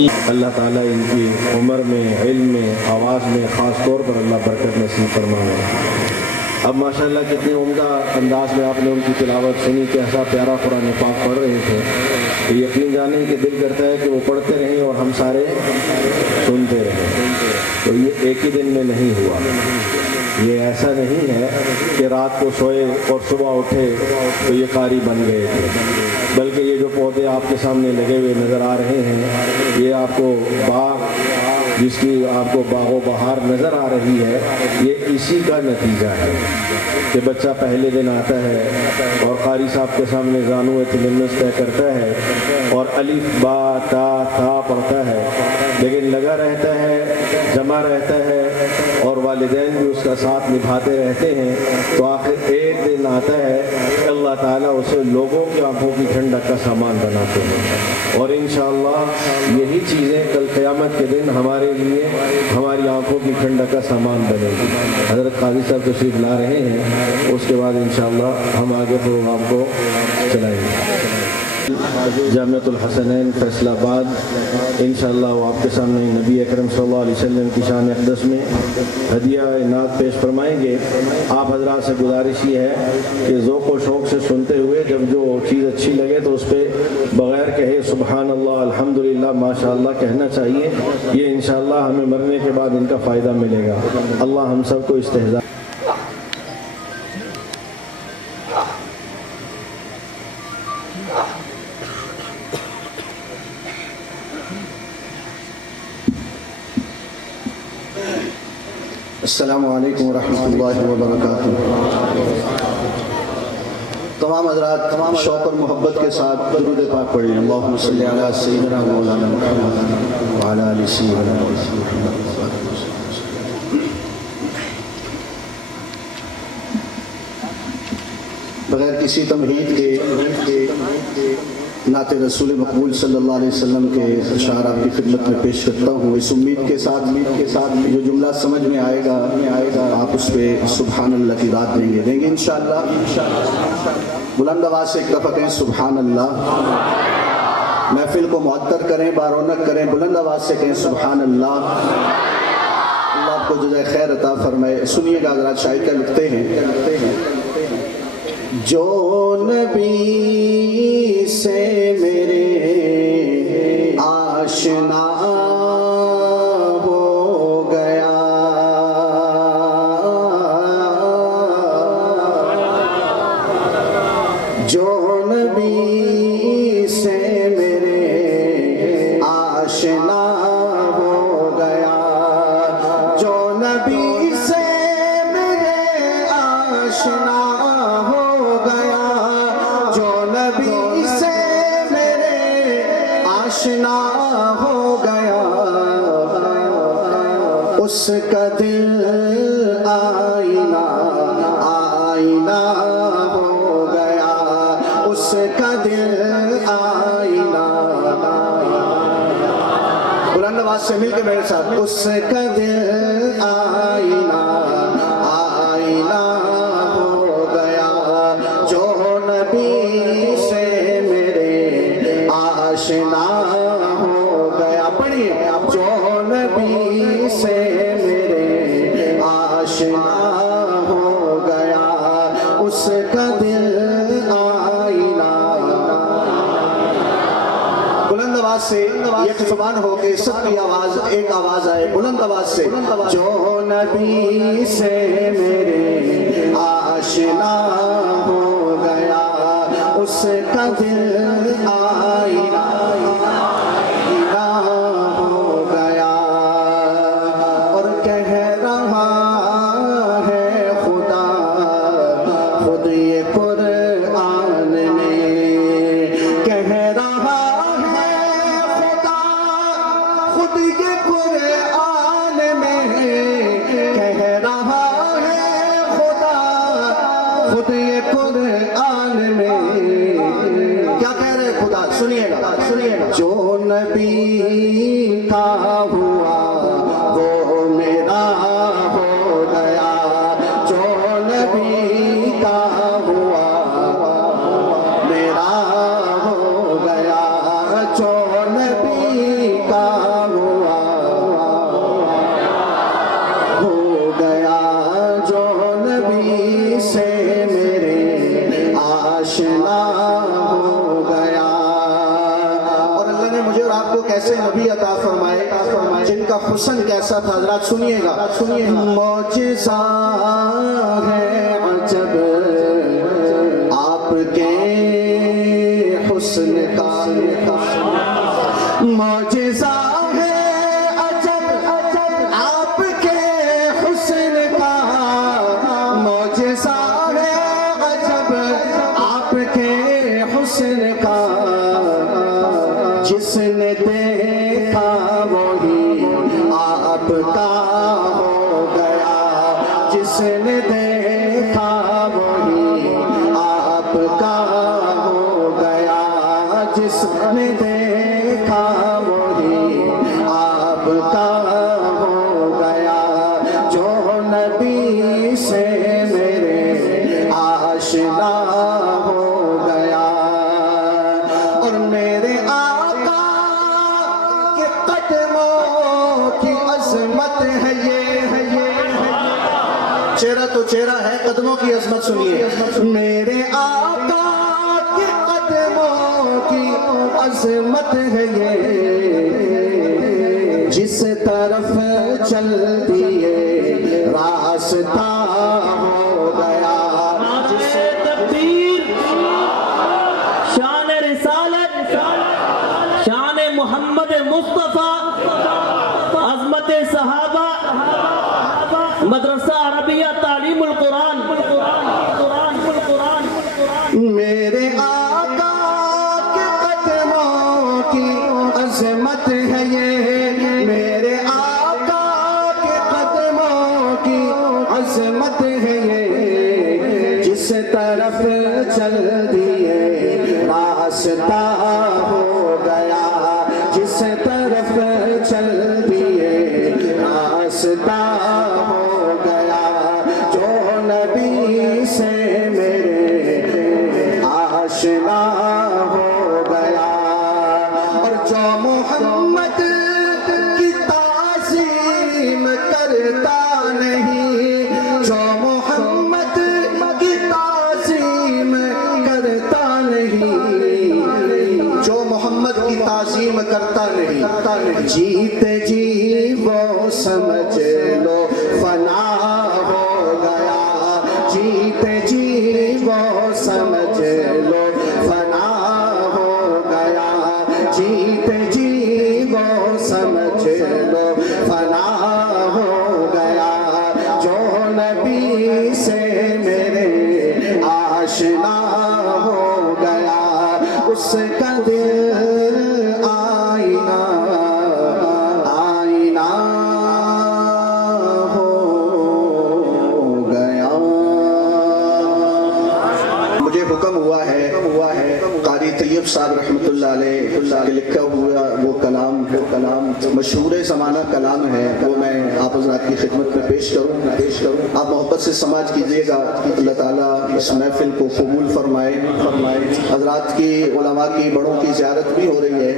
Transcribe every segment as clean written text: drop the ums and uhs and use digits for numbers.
اللہ تعالیٰ ان کی عمر میں، علم میں، آواز میں خاص طور پر اللہ برکت نصیب فرمائے۔ اب ماشاءاللہ کتنی عمدہ انداز میں آپ نے ان کی تلاوت سنی، کیسا پیارا قرآن پاک پڑھ رہے تھے۔ تو یقین جانے کہ دل کرتا ہے کہ وہ پڑھتے رہیں اور ہم سارے سنتے رہیں۔ تو یہ ایک ہی دن میں نہیں ہوا، یہ ایسا نہیں ہے کہ رات کو سوئے اور صبح اٹھے تو یہ قاری بن گئے تھے، بلکہ یہ جو پودے آپ کے سامنے لگے ہوئے نظر آ رہے ہیں، یہ آپ کو باغ جس کی آپ کو باغ و بہار نظر آ رہی ہے، یہ اسی کا نتیجہ ہے کہ بچہ پہلے دن آتا ہے اور قاری صاحب کے سامنے زانو تلمس طے کرتا ہے اور الف با تا تھا پڑھتا ہے، لیکن لگا رہتا ہے، جمع رہتا ہے اور والدین بھی اس کا ساتھ نبھاتے رہتے ہیں، تو آخر ایک دن آتا ہے کہ اللہ تعالیٰ اسے لوگوں کی آنکھوں کی ٹھنڈک کا سامان بناتے ہیں، اور انشاءاللہ یہی چیزیں کل قیامت کے دن ہمارے لیے ہماری آنکھوں کی ٹھنڈک کا سامان بنے گی۔ حضرت قاضی صاحب تشریف لا رہے ہیں، اس کے بعد انشاءاللہ ہم آگے پروگرام کو چلائیں گے۔ جامعۃ الحسنین فیصل آباد انشاءاللہ وہ آپ کے سامنے نبی اکرم صلی اللہ علیہ وسلم کی شان اقدس میں ہدیہ نعت پیش فرمائیں گے۔ آپ حضرات سے گزارش یہ ہے کہ ذوق و شوق سے سنتے ہوئے جب جو چیز اچھی لگے تو اس پہ بغیر کہے سبحان اللہ الحمدللہ ماشاءاللہ کہنا چاہیے، یہ انشاءاللہ ہمیں مرنے کے بعد ان کا فائدہ ملے گا۔ اللہ ہم سب کو استحضاء۔ السلام علیکم ورحمۃ اللہ وبرکاتہ۔ تمام حضرات شوق اور محبت کے ساتھ درود پاک پڑھیں۔ اللہم صلی علی سیدنا مولانا محمد وعلی آل سیدنا محمد۔ بغیر کسی تمہید کے نعت رسول مقبول صلی اللہ علیہ وسلم کے اشعار آپ کی خدمت میں پیش کرتا ہوں، اس امید کے ساتھ جو جملہ سمجھ میں آئے گا آپ اس پہ سبحان اللہ کی داد دیں گے انشاءاللہ۔ بلند آواز سے ایک دفعہ کہیں سبحان اللہ۔ محفل کو معطر کریں، بارونق کریں، بلند آواز سے کہیں سبحان اللہ۔ اللہ آپ کو جزائے خیر عطا فرمائے۔ سنیے گا حضرات، شاعر کیا لکھتے ہیں، جو نبی سے میرے آشنا ہو گیا، جو نبی سے میرے آشنا ہو گیا، جو نبی سے میرے آشنا آشنا ہو گیا، اس کا دل آئینہ آئینہ ہو گیا، اس کا دل آئینہ۔ بلند آواز سے مل کے میرے ساتھ، اس کا دل آئینہ آئینہ ہو گیا، جو نبی سے میرے آشنا ہو گیا۔ پڑھیے، جو نبی سے میرے آشنا ہو گیا، اس کا دل آئینہ۔ بلند آواز سے یک زبان ہو کے سب کی آواز ایک آواز آئے، بلند آواز سے، جو نبی سے میرے آشنا ہو گیا، اس کا دل آئینہ ہو گیا، اور کہہ رہا ہے خدا خود یہ قرآن میں، کہہ رہا ہے خدا خود یہ قرآن میں، کہہ رہا ہے خدا خود یہ قرآن میں۔ کیا کہہ رہے خدا؟ سنیے گا، جو نبی کا ہوا وہ میرا ہو گیا، جو نبی کا ہوا میرا ہو گیا، جو نبی کا ایسے نبی عطا فرمائے جن کا حسن کیسا تھا. حضرات سنیے گا. معجزہ ہے عجب آپ کے حسن کا, معجزہ ہے عجب آپ کے حسن کا, معجزہ ہے عجب آپ کے حسن کا. جس نے دیکھا وہی آپ کا ہو گیا, جس نے دیکھا وہی آپ کا ہو گیا, جس نے دیکھا وہی آپ کا ہو گیا. جو نبی سے میرے آشنا ہو گیا, اور میرے آقا کے قدموں کی عظمت ہے یہ, چہرہ تو چہرہ ہے, قدموں کی عظمت سنیے. میرے آقا کے قدموں کی عظمت ہے یہ, جس طرف چلتی ہے راستہ ہو گیا. تکبیر, شان رسالت, شان محمد مصطفیٰ, عظمت صحابہ, مدرسہ عربیہ تعلیم القرآن. میرے آقا کے قدموں کی عظمت ہے یہ, میرے آقا کے قدموں کی عظمت ہے یہ, جس طرف چل دیے راستہ ہو گیا, جس طرف چل دیے راستہ ہو گیا. جو نبی سے میرے آشنا ہو گیا, اور جو محمد کی تعظیم کرتا نہیں, جو محمد کی تعظیم کرتا نہیں, جو محمد کی تعظیم کرتا نہیں, جیتے جی وہ سمجھ لو فنا ہو گیا, جیتے جی وہ سمجھ لو فنا ہو گیا, جیتے جی وہ سمجھ لو فنا ہو گیا. جو نبی سے میرے آشنا ہو گیا, اس کا دل آئینہ آئینہ ہو گیا. مجھے حکم ہوا ہے قاری طیب صاحب رحمۃ اللہ علیہ کے لکھا ہوا وہ کلام مشہور زمانہ کلام ہے, وہ میں آپ حضرات کی خدمت میں پیش کروں. آپ محبت سے سماعت کیجیے گا. اللہ تعالیٰ اس محفل کو قبول فرمائے. حضرات کی علماء کی بڑوں کی زیارت بھی ہو رہی ہے,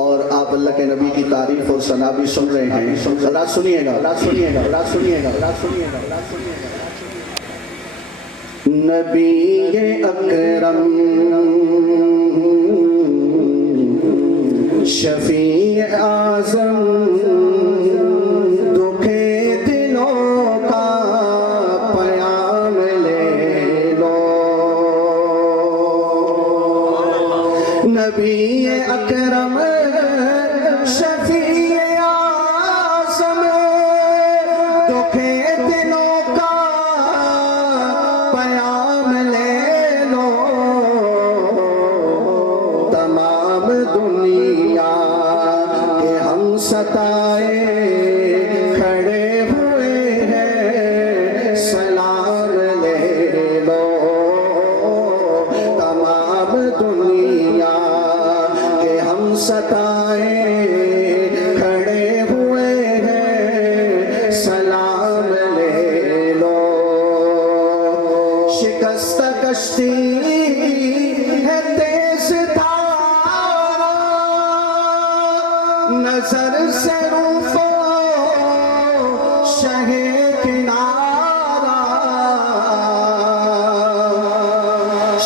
اور آپ اللہ کے نبی کی تعریف اور ثنا بھی سن رہے ہیں. حضرات سنیے گا. نبی اکرم شفیع اعظم دکھے دلوں کا پیام لے لو. نبی اکرم شفیع اعظم دکھے دلوں کا پیام لے لو. تمام دنیا کے ہم ستائے کھڑے ہوئے ہیں, سلام لے لو. تمام دنیا کے ہم ستائے کھڑے ہوئے ہیں, سلام لے لو. شکست کشتی ہے تیز دھارا, نظر سے روفو شہ کنارا.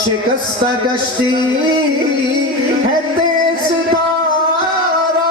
شکست کشتی ہے تیز دھارا,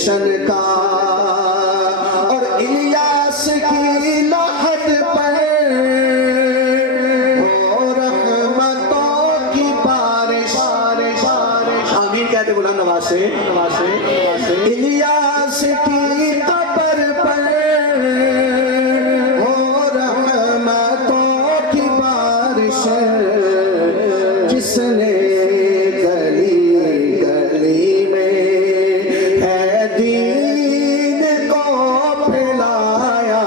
گلشن کا، اور الیاس کی لحد پر ہو رحمتوں کی بارش۔ آمین کہتے بلند آواز سے۔ الیاس کی قبر پر ہو رحمتوں کی بارش، جس نے گلی گلی میں ہے دین کو پھیلایا،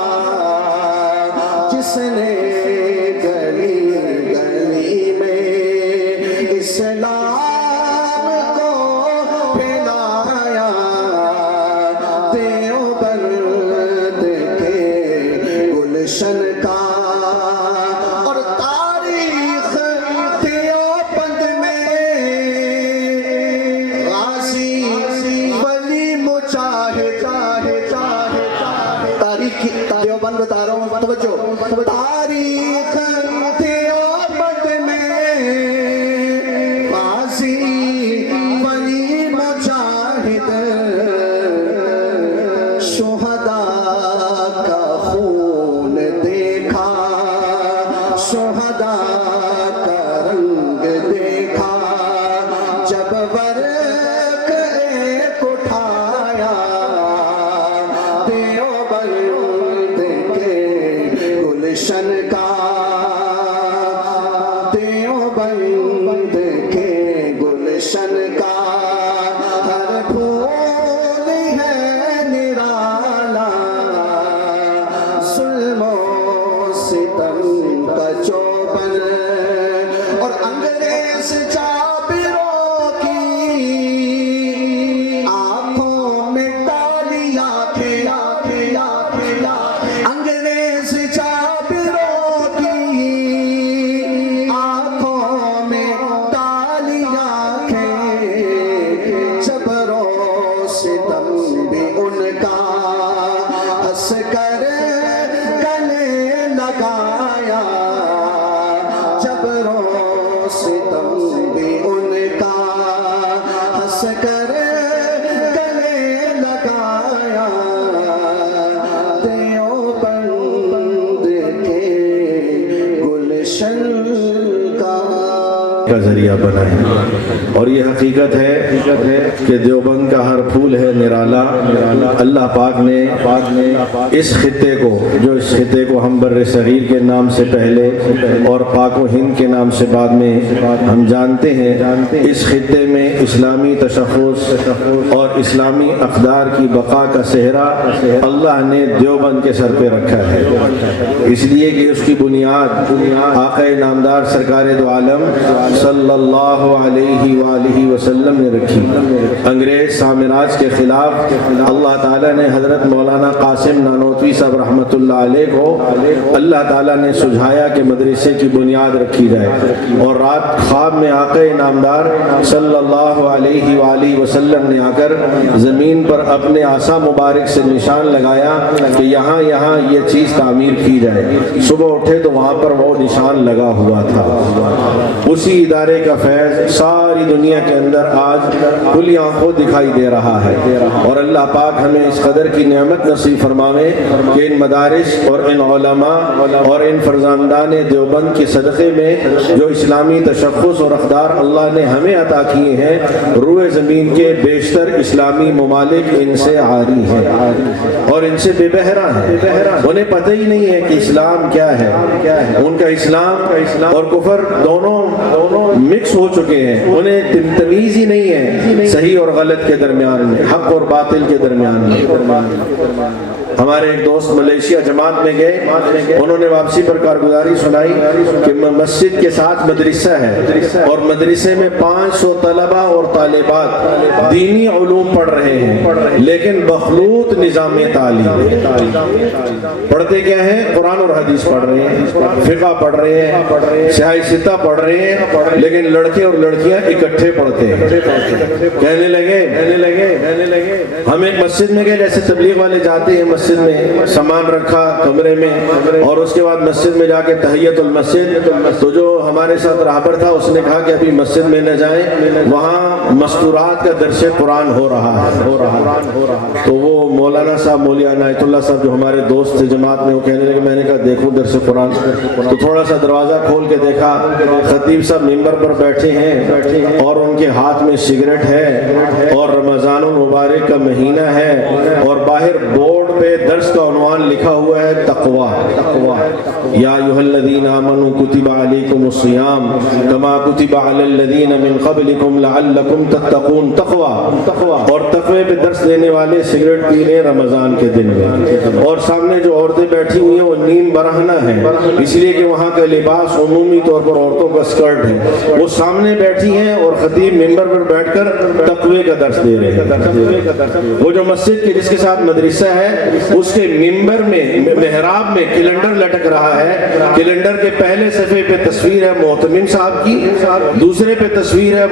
جس نے گلی گلی میں اسلام کو پھیلایا، دیوبند کے گلشن کا، اور تاریخ دیوبند میں غازی ولی مجاہد، تاریخ دیوبند بتا رہا ہوں، توجہ، تاریخ دیوبند میں غازی ولی مجاہد، شہداء کا خون دیکھا، شہداء کا رنگ دیکھا، جب ورق ایک اٹھایا، دیوبند کے گلشن کا، دیوبند کے گلشن کا، ہر پھول ہے نرالا، ظلم و ستم کا چوبن، اور انگریز جابروں کی آنکھوں میں کالی آنکھیں، انگریز جابروں کی آنکھوں میں کالی آنکھیں، جبر و ستم بھی ان کا ہنس کر گلے لگایا، جبر و ستم بھی ان کا ہنس کر گلے لگایا، دیوبند کے گلشن کا ذریعہ بنائیں۔ اور یہ حقیقت ہے کہ دیوبند کا ہر پھول ہے نرالا۔ اللہ پاک نے اس خطے کو، جو اس خطے کو ہم بر صغیر کے نام سے پہلے اور پاک و ہند کے نام سے بعد میں ہم جانتے ہیں، اس خطے میں اسلامی تشخص اور اسلامی اقدار کی بقا کا صحرا اللہ نے دیوبند کے سر پہ رکھا ہے، اس لیے کہ اس کی بنیاد آقا نامدار سرکار دو عالم صلی اللہ علیہ وآلہ وسلم نے رکھی۔ انگریز سامراج کے خلاف اللہ تعالیٰ نے حضرت مولانا قاسم نانوتوی صاحب رحمۃ اللہ علیہ کو اللہ تعالیٰ نے سجھایا کہ مدرسے کی بنیاد رکھی جائے، اور رات خواب میں آقا نامدار صلی اللہ علیہ وآلہ وسلم نے آ کر زمین پر اپنے عصا مبارک سے نشان لگایا کہ یہاں یہ چیز تعمیر کی جائے۔ صبح اٹھے تو وہاں پر وہ نشان لگا ہوا تھا۔ اسی ادارے کا فیض ساری دنیا کے اندر آج کھلی آنکھوں دکھائی دے رہا ہے، اور اللہ پاک ہمیں اس قدر کی نعمت نصیب فرماوے کہ ان مدارس اور ان علماء اور ان فرزندان دیوبند کے صدقے میں جو اسلامی تشخص اور اقدار اللہ نے ہمیں عطا کیے ہیں، روئے زمین کے بیشتر اسلامی ممالک ان سے عاری ہیں اور ان سے بے بہرا ہیں۔ انہیں پتہ ہی نہیں ہے کہ اسلام کیا ہے، ان کا اسلام اور کفر دونوں مکس ہو چکے ہیں، انہیں تمیز ہی نہیں ہے صحیح اور غلط کے درمیان میں، حق اور باطل کے درمیان میں۔ ہمارے ایک دوست ملیشیا جماعت میں گئے، انہوں نے واپسی پر کارگزاری سنائی کہ مسجد کے ساتھ مدرسہ ہے اور مدرسے میں 500 طلبہ اور طالبات دینی علوم پڑھ رہے ہیں، لیکن مخلوط نظام تعلیم پڑھتے کیا ہیں؟ قرآن اور حدیث پڑھ رہے ہیں، فقہ پڑھ رہے ہیں، سیاہ ستہ پڑھ رہے ہیں، لیکن لڑکے اور لڑکیاں اکٹھے پڑھتے ہیں. کہنے لگے ہم ایک مسجد میں گئے, جیسے تبلیغ والے جاتے ہیں مسجد میں, سامان رکھا کمرے میں, اور اس کے بعد مسجد میں جا کے تحیت المسجد. تو جو ہمارے ساتھ رہبر تھا اس نے کہا کہ ابھی مسجد میں نہ جائیں, وہاں مستورات کا درس قرآن ہو رہا ہے. تو وہ مولانا صاحب, مولانا عنایت اللہ صاحب جو ہمارے دوست تھے جماعت میں, وہ کہنے لگے, میں نے کہا دیکھو درس قرآن. تو تھوڑا سا دروازہ کھول کے دیکھا, خطیب صاحب ممبر پر بیٹھے ہیں اور ان کے ہاتھ میں سگریٹ ہے اور رمضان المبارک کا مہینہ ہے, اور باہر بورڈ پہ درس کا عنوان لکھا ہوا ہے تقویٰ. یا ایھا الذین آمنوا کتب علیکم الصیام کما کتب علی الذین من قبلکم لعلکم تتقون. تقویٰ, اور تقوی پہ درس دینے والے سگریٹ پی رہے رمضان کے دن میں, اور سامنے جو عورتیں بیٹھی ہوئی ہیں وہ نیم برہنہ ہیں, اس لیے کہ وہاں کا لباس عمومی طور پر عورتوں کا اسکرٹ ہے. وہ سامنے بیٹھی ہیں اور خطیب ممبر پر بیٹھ کر تقوی کا درس دے رہے ہیں. وہ جو مسجد کے جس کے ساتھ مدرسہ ہے اس کے ممبر میں محراب میں کیلنڈر لٹک رہا ہے. کیلنڈر کے پہلے صفحے پہ تصویر ہے محتمم صاحب کی, دوسرے پہ تصویر ہے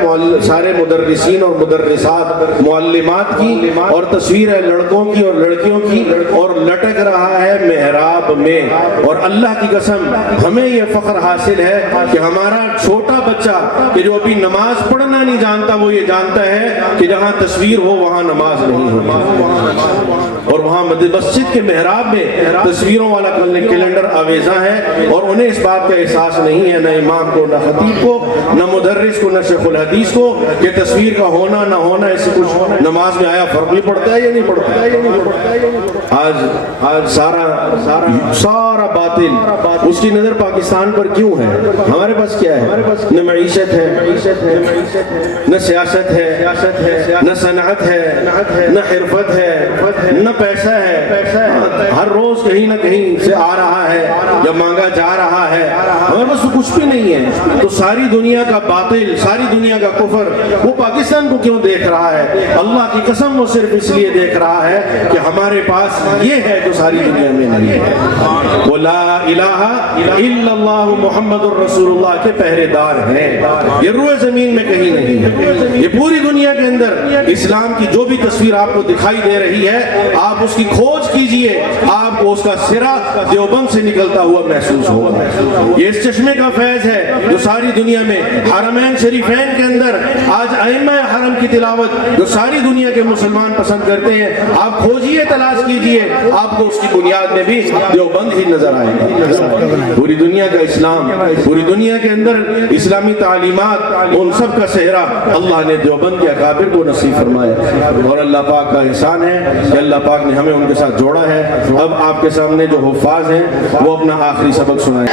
سارے مدرسین اور مدرسات معلمات کی, اور تصویر ہے لڑکوں کی اور لڑکیوں کی, اور لٹک رہا ہے محراب میں. اور اللہ کی قسم ہمیں یہ فخر حاصل ہے کہ ہمارا چھوٹا بچہ کہ جو ابھی نماز پڑھنا نہیں جانتا, وہ یہ جانتا ہے کہ جہاں تصویر ہو وہاں نماز نہیں ہوتی. اور وہاں مسجد کے محراب میں تصویروں والا کیلنڈر آویزاں ہے, اور انہیں اس بات کا احساس نہیں ہے, نہ امام کو, نہ خطیب کو, نہ مدرس کو, نہ شیخ الحدیث کو, کہ تصویر کا ہونا نہ ہونا اس سے کچھ نماز میں آیا فرق نہیں پڑتا ہے یا نہیں پڑتا ہے. آج سارا باطل اس کی نظر پاکستان پر کیوں ہے؟ ہمارے پاس کیا ہے؟ نہ معیشت ہے, نہ سیاست ہے, نہ صنعت ہے, نہ حرفت ہے, نہ پیسہ ہے. ہر روز کہیں نہ کہیں سے آ رہا ہے یا مانگا جا رہا ہے, ہمارے پاس کچھ بھی نہیں ہے. تو ساری دنیا کا باطل, ساری دنیا کا کفر وہ پاکستان کو کیوں دیکھ رہا ہے؟ اللہ کی قسم وہ صرف اس لیے دیکھ رہا ہے کہ ہمارے پاس یہ ہے جو ساری دنیا میں نہیں ہے. وہ لا الہ الا اللہ محمد الرسول اللہ کے پہرے دار ہیں. یہ روئے زمین میں کہیں نہیں ہے. یہ پوری دنیا کے اندر اسلام کی جو بھی تصویر آپ کو دکھائی دے رہی ہے, آپ اس کی کھوج کیجئے, آپ کو اس کا سرا دیوبند سے نکلتا ہوا محسوس ہوگا. یہ اس چشمے کا فیض ہے جو ساری دنیا میں حرمین شریفین کے اندر آج ائمہ حرم کی تلاوت جو ساری دنیا کے مسلمان پسند کرتے ہیں, آپ کھوجئے, تلاش کیجئے, آپ کو اس کی بنیاد میں بھی دیوبند ہی نظر آئے گا. پوری دنیا کا اسلام, پوری دنیا کے اندر اسلامی تعلیمات, ان سب کا صحرا اللہ نے دیوبند کے اکابر کو نصیب فرمایا. اور اللہ پاک کا احسان ہے کہ اللہ پاک نے ہمیں ان کے ساتھ جوڑا ہے. اب آپ کے سامنے جو حفاظ ہیں وہ اپنا آخری سبق سنائیں.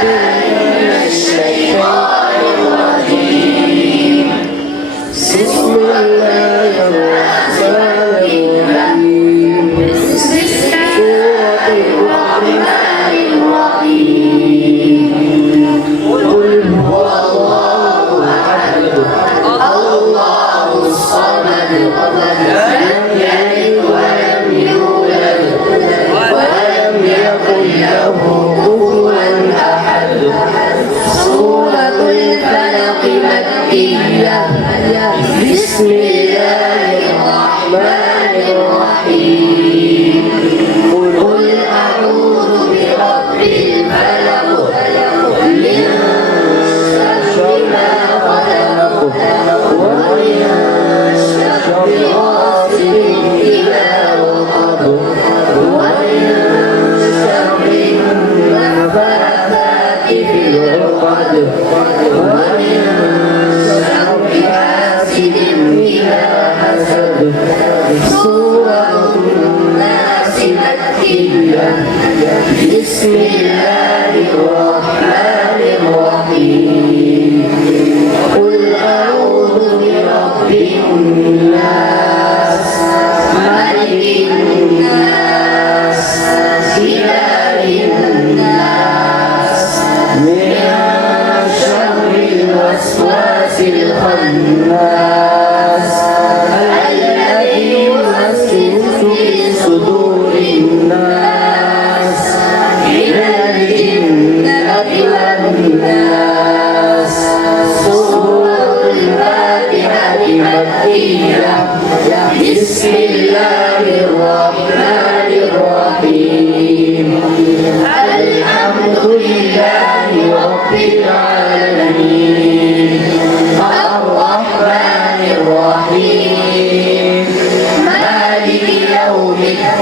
بسم الله الرحمن الرحيم قل أعوذ برب الفلق من شر ما خلق ومن شر غاسق إذا وقب ومن شر النفاثات في العقد ومن سورة الناس مكية بسم الله الرحمن الرحيم قل أعوذ برب الناس ملك الناس إله الناس من شر الوسواس الخناس صدور الناس من الجنة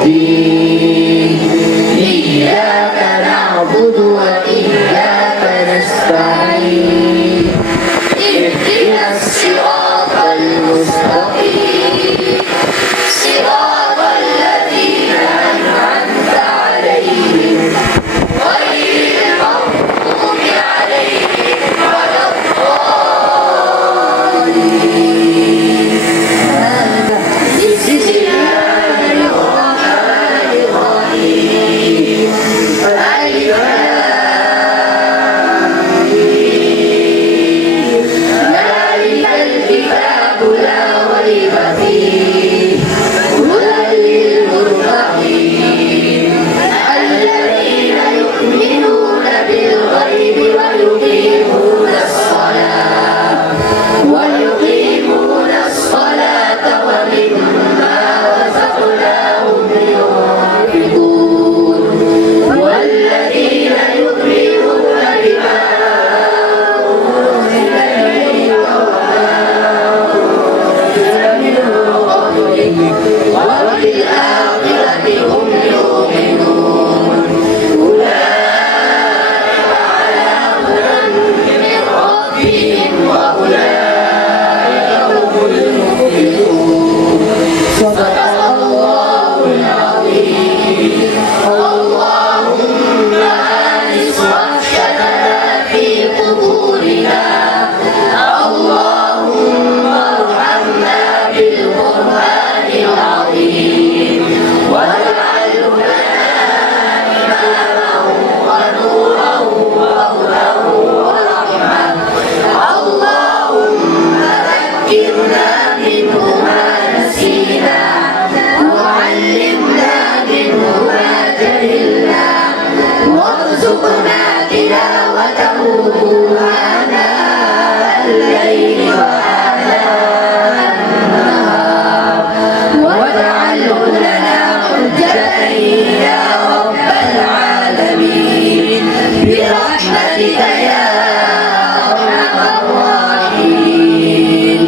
الدين إياك نعبد وإياك نستعين اهدنا الصراط المستقيم صراط الذين أنعمت عليهم غير المغضوب عليهم ولا الضالين بسم الله الرحمن الرحيم ألف ذلك الكتاب لا ريب فيه هدى للمتقين الذين يؤمنون بالغيب ويقيمون الصلاة ومما رزقناهم ينفقون والذين يؤمنون بما أنزل إليك وبالآخرة هم يؤمنون أولئك على هدى من ربهم وأولئك هم المفلحون صدق الله العظيم اللهم آنس وحشتنا في قبورنا اللهم ارحمنا بالقرآن العظيم واجعله لنا إماما ونورا وهدى ورحمة اللهم ذكرنا منه ما نسينا وعلمنا منه ما جهلنا وارزقنا تلاوته آناء الليل وآناء النهار واجعله لنا حجة يا رب العالمين برحمتك يا أرحم الراحمين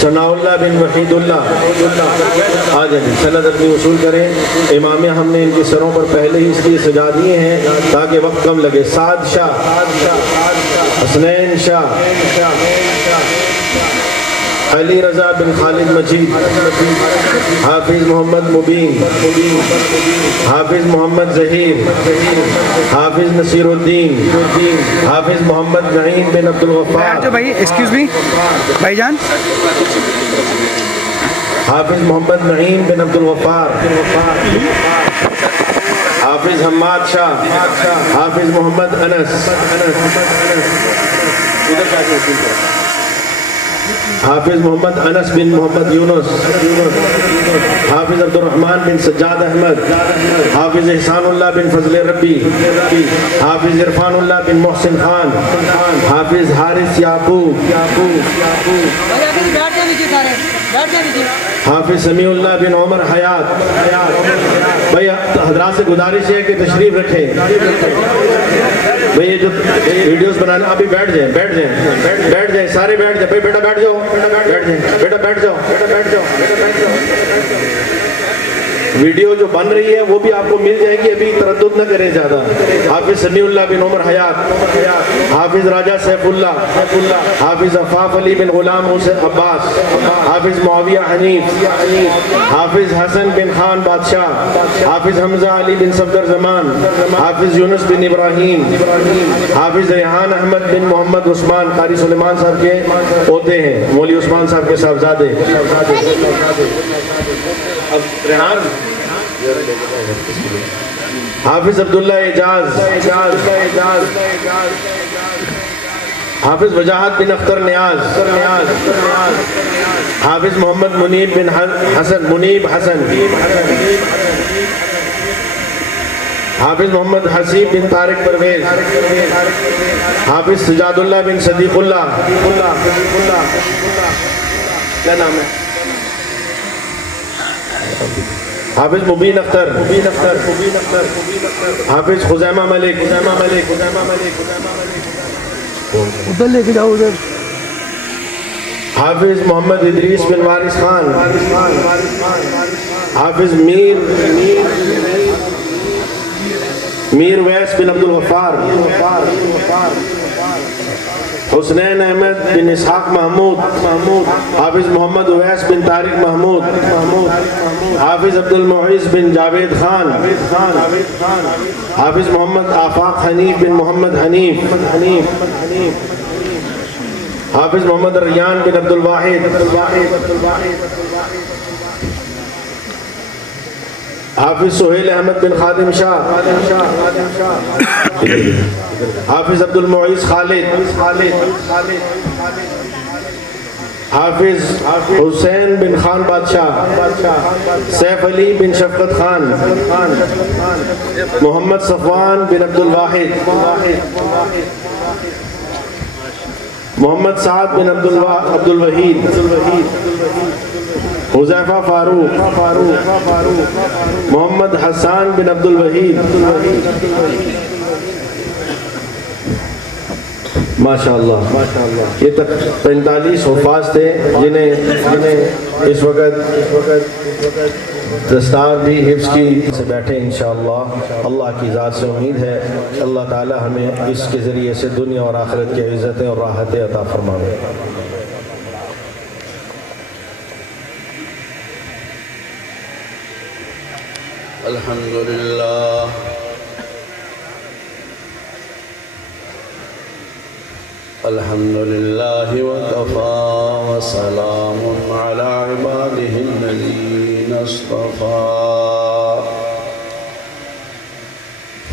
ثناء اللہ بن وحید اللہ آ جائیں سند اپنی وصول کریں امام ہم نے ان کے سروں پر پہلے ہی اس لیے سجا دیے ہیں تاکہ وقت کم لگے سعد شاہ حسنین شاہ علی رضا بن خالد مجید حافظ محمد مبین حافظ محمد ظہیر حافظ نصیر الدین حافظ محمد نعیم بن عبد الغفار بھائی ایکسکیوز می بھائی جان حافظ محمد نعیم بن عبد الغفار حافظ حماد شاہ حافظ محمد انس حافظ محمد انس بن محمد یونس حافظ عبد الرحمن بن سجاد احمد حافظ احسان اللہ بن فضل ربی حافظ عرفان اللہ بن محسن خان حافظ حارث یعقوب حافظ سمیع اللہ بن عمر حیات بھائی حضرات سے گزارش ہے کہ تشریف رکھیں بھئی یہ جو ویڈیوز بنانا ابھی بیٹھ جائیں سارے بیٹھ جائیں بھئی بیٹا بیٹھ جاؤ ویڈیو جو بن رہی ہے وہ بھی آپ کو مل جائے گی ابھی تردد نہ کریں زیادہ حافظ سمیع اللہ بن عمر حیات حافظ راجہ سیف اللہ حافظ عفاف علی بن غلام حسین عباس حافظ معاویہ حنیف حافظ حسن بن خان بادشاہ حافظ حمزہ علی بن صفدر زمان حافظ یونس بن ابراہیم حافظ ریحان احمد بن محمد عثمان قاری سلیمان صاحب کے پوتے ہیں مولوی عثمان صاحب کے صاحبزادے ریحان حافظ عبداللہ اعجاز حافظ وجاہت بن اختر نیاز حافظ محمد منیب بن حسن حافظ محمد حسیب بن طارق پرویز حافظ سجاد اللہ بن صدیق اللہ کیا نام ہے حافظ مبین اختر حافظ خزیمہ ملک ادھر لے کے جاؤ ادھر حافظ محمد ادریس بن وارث خان حافظ میر ویس بن عبد الغفار، حسنین احمد بن اسحاق محمود، حافظ محمد اویس بن طارق محمود، حافظ عبد المعیز بن جاوید خان، حافظ محمد آفاق حنیف بن محمد حنیف، حافظ محمد ریان بن عبد الواحد، حافظ سہیل احمد بن خادم شاہ، حافظ عبد المعیز خالد، حافظ حسین بن خان بادشاہ، سیف علی بن شفقت خان، محمد صفوان بن عبد الواحد، محمد سعد بن عبد الوحید، حذیفہ فاروق، محمد حسان بن عبد الوحید۔ ماشاءاللہ، یہ تک 45 حفاظ تھے جنہیں اس وقت دستار بھی حفظ کی سے بیٹھے انشاءاللہ۔ اللہ کی ذات سے امید ہے اللہ تعالی ہمیں اس کے ذریعے سے دنیا اور آخرت کی عزتیں اور راحتیں عطا فرمائے۔ الحمدللہ الحمدللہ وکفا وسلام علی عباده الذین اصطفى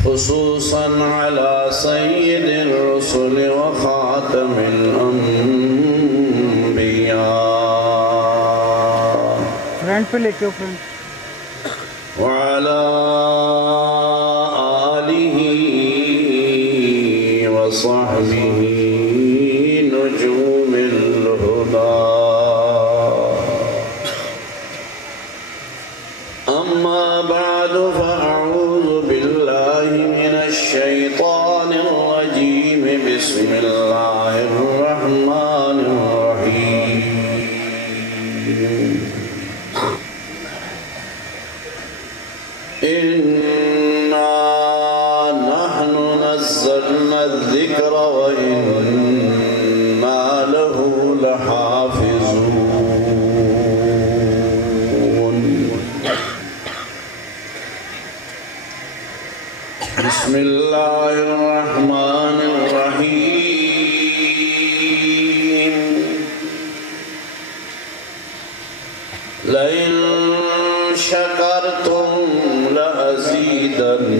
خصوصا علی سید الرسل وخاتم الانبیاء فرنٹ پہ لے کے فرنٹ وعلى آله وصحبه نجوم الهدى أما بعد فأعوذ بالله من الشيطان الرجيم بسم الله الرحمن الرحيم إنا نحن نزلنا الذكر وإنا له لحافظون بسم الله الرحمن الرحيم لئن شكرتم لأزيدنكم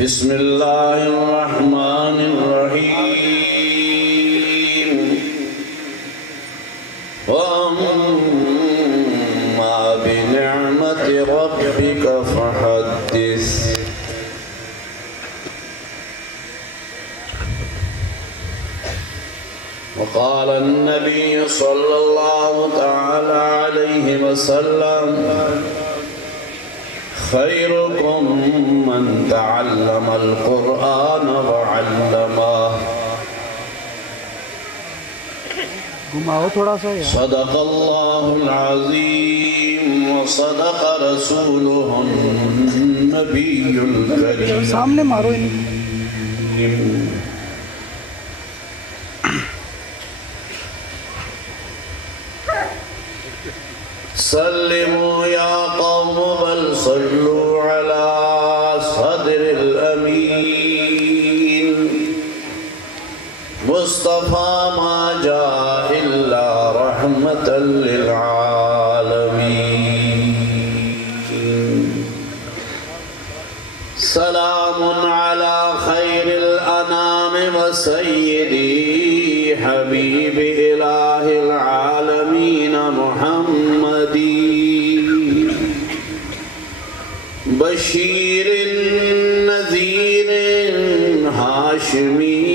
بسم الله الرحمن الرحيم وأما بنعمة ربك فحدث وقال النبي صلى الله تعالى عليه وسلم خيركم من تعلم القرآن وعلمه گھماؤ تھوڑا سا یار۔ صدق الله العظيم وصدق رسوله النبي الكريم سامنے مارو انہیں۔ سلموا يا قوم بل صلوا على صدر الأمين مصطفى ما جاء إلا رحمة للعالمين سلام على خير الأنام وسيدي حبيب إله العالمين محمد بشير نذير هاشمي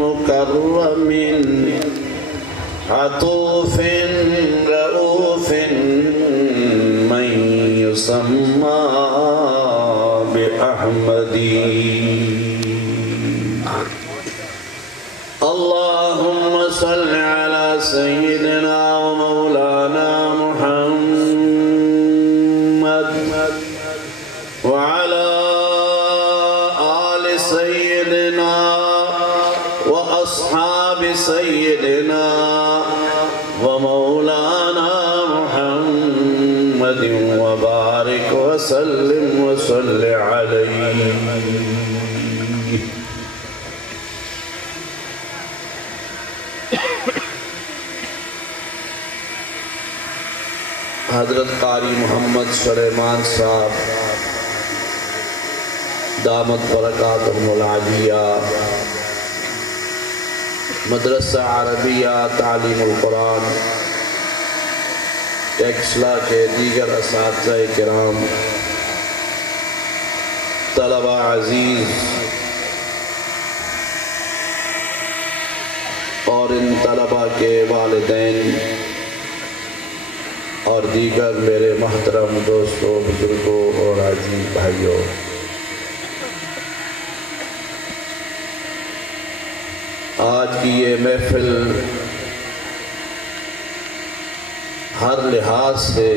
مكرم عطوف رؤوف من يسمى بأحمدي اللهم صل على سيدنا ومولانا محمد وعلى آل سيدنا وأصحاب سيدنا ومولانا محمد وبارك وسلم وصل عليه. حضرت قاری محمد سلیمان صاحب دامت برکاتہم العالیہ، مدرسہ عربیہ تعلیم القرآن ٹیکسلا کے دیگر اساتذہ کرام، طلبہ عزیز اور ان طلبہ کے والدین اور دیگر میرے محترم دوستوں، بزرگوں اور عزیز بھائیوں، آج کی یہ محفل ہر لحاظ سے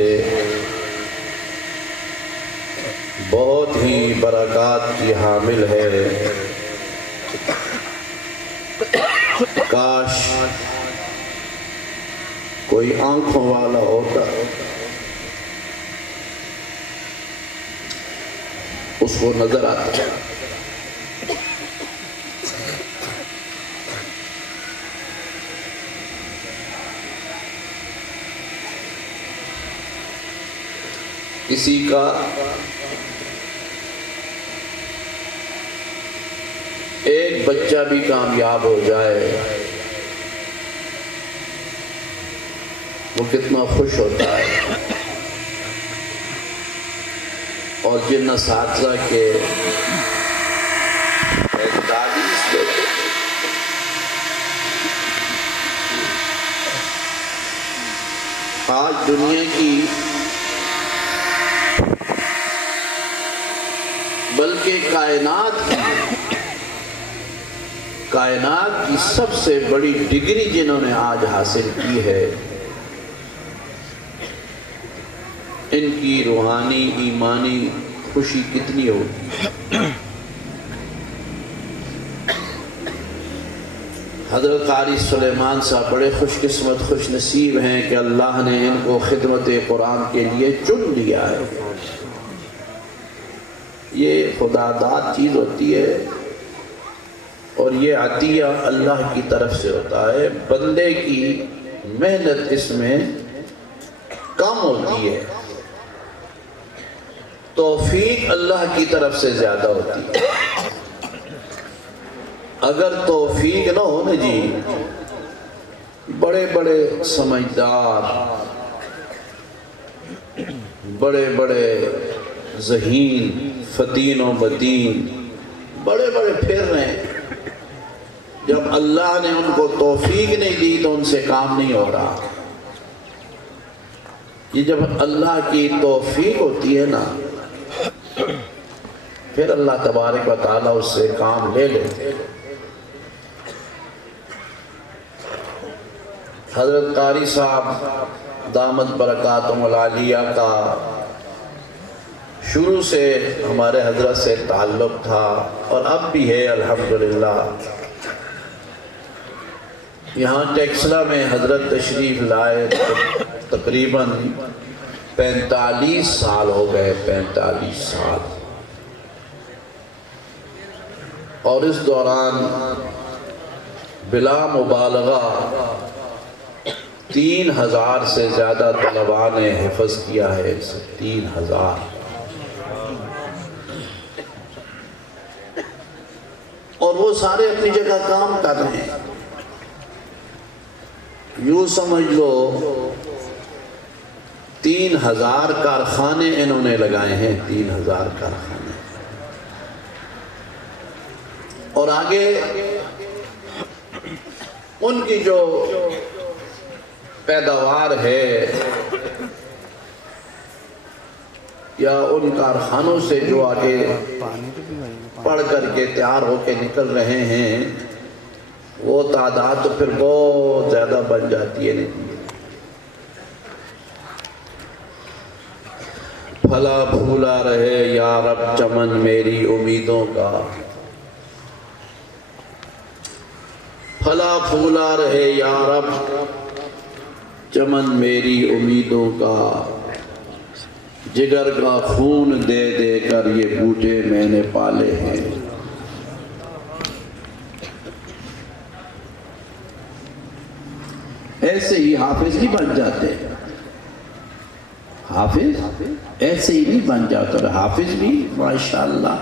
بہت ہی برکات کی حامل ہے. کاش کوئی آنکھوں والا ہوتا اس کو نظر آتا. کسی کا ایک بچہ بھی کامیاب ہو جائے وہ کتنا خوش ہوتا ہے. اور جن اساتذہ کے 45 بیٹے آج دنیا کی بلکہ کائنات کی سب سے بڑی ڈگری جنہوں نے آج حاصل کی ہے، ان کی روحانی ایمانی خوشی کتنی ہوگی. حضرت قاری سلیمان صاحب بڑے خوش قسمت خوش نصیب ہیں کہ اللہ نے ان کو خدمت قرآن کے لیے چن لیا ہے. یہ خدا داد چیز ہوتی ہے اور یہ عطیہ اللہ کی طرف سے ہوتا ہے. بندے کی محنت اس میں کم ہوتی ہے، توفیق اللہ کی طرف سے زیادہ ہوتی ہے. اگر توفیق نہ ہو نا جی، بڑے بڑے سمجھدار، بڑے بڑے ذہین، فتین و بدین، بڑے بڑے پھر رہے ہیں، جب اللہ نے ان کو توفیق نہیں دی تو ان سے کام نہیں ہو رہا. یہ جب اللہ کی توفیق ہوتی ہے نا پھر اللہ تبارک و تعالیٰ اس سے کام لے لیتے. حضرت قاری صاحب دامت برکاتہم العالیہ کا شروع سے ہمارے حضرت سے تعلق تھا اور اب بھی ہے الحمدللہ. یہاں ٹیکسلا میں حضرت تشریف لائے تقریباً 45 سال ہو گئے، 45 سال. اور اس دوران بلا مبالغہ 3000 سے زیادہ طلباء نے حفظ کیا ہے. 3000. اور وہ سارے اپنی جگہ کام کر رہے ہیں. یوں سمجھ لو 3000 کارخانے انہوں نے لگائے ہیں. 3000 کارخانے. اور آگے ان کی جو پیداوار ہے یا ان کارخانوں سے جو آگے پڑھ کر کے تیار ہو کے نکل رہے ہیں وہ تعداد تو پھر بہت زیادہ بن جاتی ہے. پھلا پھولا رہے یا رب چمن میری امیدوں کا، پھلا پھولا رہے یا رب چمن میری امیدوں کا، جگر کا خون دے دے کر یہ بوٹے میں نے پالے ہیں. ایسے ہی حافظ نہیں بن جاتے. حافظ ایسے ہی نہیں بن جاتا. حافظ بھی ماشاءاللہ